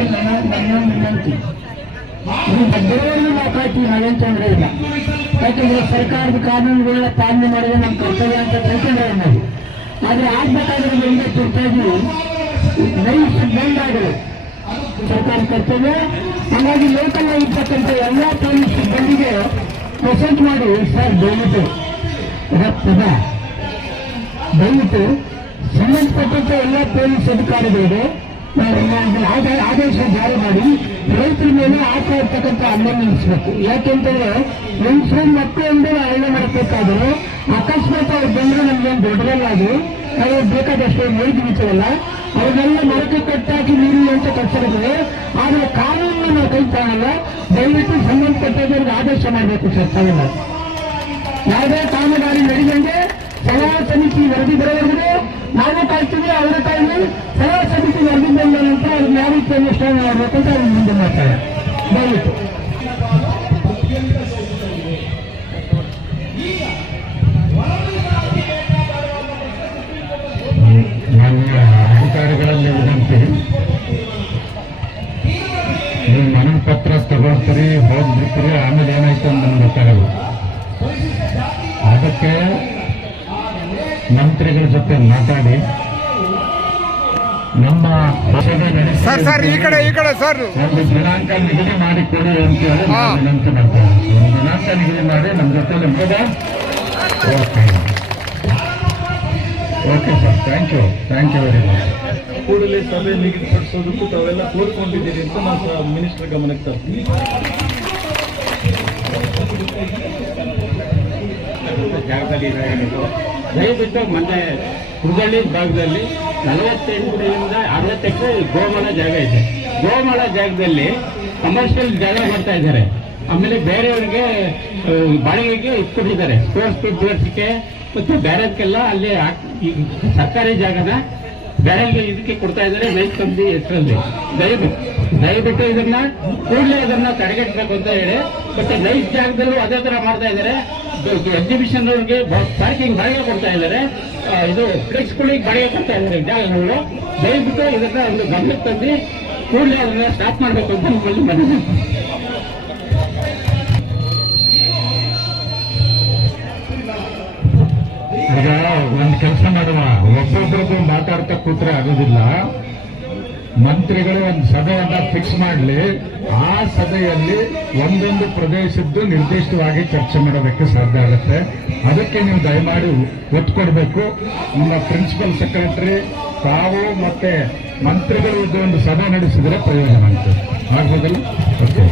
ಇದು ನನ್ನ ನನ್ನ ವಿನಂತಿ ತೊಂದರೆ ಇಲ್ಲ ಯಾಕಂದ್ರೆ ಸರ್ಕಾರದ ಕಾನೂನುಗಳನ್ನ ಪಾಲನೆ ಮಾಡೋದು ನಮ್ಮ ಕರ್ತವ್ಯ ಅಂತ ತಿಳ್ಕೊಂಡ್ರೆ ನಾವು ಆದ್ರೆ ಆಗ್ಬೇಕಾಗಿರೋದು ಒಂದೇ ತುರ್ತಾಗಿ ನೈಸ್ ಬಂದ್ ಆಗಬೇಕು ಸರ್ಕಾರ ಕರ್ತವ್ಯ ಹಾಗಾಗಿ ಲೋಕಲ್ ಇರ್ತಕ್ಕಂಥ ಎಲ್ಲ ಪೊಲೀಸ್ ಸಿಬ್ಬಂದಿಗೆ ಪ್ರೆಸೆಂಟ್ ಮಾಡಿ ಸರ್ ದಯವಿಟ್ಟು ರಕ್ತದ ದಯವಿಟ್ಟು ಸಂಬಂಧಪಟ್ಟಂತ ಎಲ್ಲ ಪೊಲೀಸ್ ಅಧಿಕಾರಿಗಳಿಗೆ ಆದೇಶ ಜಾರಿ ಮಾಡಿ ರೈತರ ಮೇಲೆ ಆಗ್ತಾ ಇರ್ತಕ್ಕಂಥ ಅನ್ನ ನಿಲ್ಲಿಸಬೇಕು ಯಾಕೆಂತಂದ್ರೆ ಮತ್ತೆ ಮಕ್ಕಳಿಂದ ಹಲ್ಲೆ ಮಾಡಬೇಕಾದ್ರೆ ಅಕಸ್ಮಾತ್ ಅವ್ರು ಬಂದ್ರೆ ನಮ್ಗೇನು ದೊಡ್ಡದಲ್ಲಾಗಿ ನಾವು ಬೇಕಾದಷ್ಟು ನೋಡಿದಿರ್ತವಲ್ಲ ಅವ್ರನ್ನೆಲ್ಲ ಮರಕ್ಕೆ ಕಟ್ಟಾಕಿ ನೀರು ಅಂತ ಕಟ್ಸಿರ್ತದೆ ಆದ್ರೆ ಕಾನೂನನ್ನ ನಾವು ಕೈ ದಯವಿಟ್ಟು ಸಂಬಂಧಪಟ್ಟವ್ರಿಗೆ ಆದೇಶ ಮಾಡಬೇಕು ಸರ್, ತಾವೆಲ್ಲ. ಯಾವುದೇ ಕಾಮಗಾರಿ ನಡೆದಂಗೆ ಸಲಹಾ ಸಮಿತಿ ವರದಿ ಬರೋವರೆಗೂ ನಾನೇ ಕಾಯ್ತೀವಿ ಅವರ ಕಾಯ್ದು ಸಲಹಾ ಸಮಿತಿ ವರದಿ ಬಂದ ನಂತರ ಅವ್ರನ್ನ ಯಾವ ರೀತಿ ಅನುಷ್ಠಾನ ಮಾಡಬೇಕು ಅಂತ ಅವ್ರು ಮುಂದೆ ಮಾಡ್ತಾರೆ. ದಯವಿಟ್ಟು. ಹೋಗ್ಬಿಡ್ತೀರಿ, ಆಮೇಲೆ ಏನಾಯ್ತು ಅಂತ ನಮ್ಗೆ ಗೊತ್ತಾಗಲ್ಲ. ಅದಕ್ಕೆ ಮಂತ್ರಿಗಳ ಜೊತೆ ಮಾತಾಡಿ. ನಮ್ಮ ಸರ್ ಸರ್ ಈ ಕಡೆ ಈ ಕಡೆ ಸರ್. ಒಂದು ದಿನಾಂಕ ನಿಗದಿ ಮಾಡಿ ಕೊಡಿ ಅಂತ ಹೇಳಿ ವಿನಂತಿ ಮಾಡ್ತೇನೆ. ದಿನಾಂಕ ನಿಗದಿ ಮಾಡಿ ನಮ್ಮ ಜೊತೆ okay. Okay sir. Thank you thank you very much ಕೂಡಲೇ ಸಭೆ ನಿಗದಿಪಡಿಸೋದಕ್ಕೂ ತಾವೆಲ್ಲ ಕೋರ್ಕೊಂಡಿದ್ದೀರಿ ಅಂತ ನಾನು ಮಿನಿಸ್ಟರ್ ಗಮನಕ್ಕೆ ತರ್ತೀನಿ ಜಾಗದಲ್ಲಿ ದಯವಿಟ್ಟು ಮೊನ್ನೆ ಹುಬ್ಬಳ್ಳಿ ಭಾಗದಲ್ಲಿ ನಲವತ್ತೆಂಟರಿಂದ ಅರವತ್ತು ಗೋಮಾಳ ಜಾಗ ಇದೆ. ಗೋಮಳ ಜಾಗದಲ್ಲಿ ಕಮರ್ಷಿಯಲ್ ಜಾಗ ಮಾಡ್ತಾ ಇದ್ದಾರೆ. ಆಮೇಲೆ ಬೇರೆಯವರಿಗೆ ಬಾಡಿಗೆಗೆ ಇಟ್ಕೊಟ್ಟಿದ್ದಾರೆ. ಸ್ಪೋರ್ಟ್ಸ್ ಜೋಡಿಸಿಕೆ ಮತ್ತು ಬೇರೆದಕ್ಕೆಲ್ಲ ಅಲ್ಲಿ ಸರ್ಕಾರಿ ಜಾಗನ ಬೇರೆಗೆ ಇದಕ್ಕೆ ಕೊಡ್ತಾ ಇದ್ದಾರೆ ನೈಟ್ ಕಂಪ್ನಿ ಹೆಸರಲ್ಲಿ ದಯವಿಟ್ಟು ದಯವಿಟ್ಟು ಇದನ್ನ ಕೂಡಲೇ ಇದನ್ನ ತಡೆಗಟ್ಟಬೇಕು ಅಂತ ಹೇಳಿ ಬಟ್ ನೈಟ್ ಜಾಗದಲ್ಲೂ ಅದೇ ತರ ಮಾಡ್ತಾ ಇದ್ದಾರೆ. ಎಕ್ಸಿಬಿಷನ್ ಅವ್ರಿಗೆ ಪಾರ್ಕಿಂಗ್ ಬಾಡಿಗೆ ಕೊಡ್ತಾ ಇದ್ದಾರೆ. ಇದು ಫ್ಲೆಕ್ಸ್ಗಳಿಗೆ ಬಾಡಿಗೆ ಕೊಡ್ತಾ ಇದ್ದಾರೆ ಜಾಗಗಳು. ದಯವಿಟ್ಟು ಇದನ್ನ ಒಂದು ಗಮನಕ್ಕೆ ತಂದು ಕೂಡಲೇ ಅದನ್ನ ಸ್ಟಾಪ್ ಮಾಡಬೇಕು ಅಂತ ನಿಮ್ಮಲ್ಲಿ ಮನವಿ ಒಂದು ಕೆಲಸ ಮಾಡುವ. ಒಬ್ಬೊಬ್ಬರದ್ದು ಮಾತಾಡ್ತಾ ಕೂತ್ರೆ ಆಗೋದಿಲ್ಲ. ಮಂತ್ರಿಗಳು ಒಂದು ಸಭೆಯನ್ನ ಫಿಕ್ಸ್ ಮಾಡಲಿ. ಆ ಸಭೆಯಲ್ಲಿ ಒಂದೊಂದು ಪ್ರದೇಶದ್ದು ನಿರ್ದಿಷ್ಟವಾಗಿ ಚರ್ಚೆ ಮಾಡೋದಕ್ಕೆ ಸಾಧ್ಯ ಆಗುತ್ತೆ. ಅದಕ್ಕೆ ನೀವು ದಯಮಾಡಿ ಒತ್ತು ಕೊಡಬೇಕು. ನಿಮ್ಮ ಪ್ರಿನ್ಸಿಪಲ್ ಸೆಕ್ರೆಟರಿ ತಾವು ಮತ್ತೆ ಮಂತ್ರಿಗಳು ಒಂದು ಸಭೆ ನಡೆಸಿದ್ರೆ ಪ್ರಯೋಜನ ಆಗುತ್ತೆ ಆಗ್ಬೋದಲ್ಲ? ಓಕೆ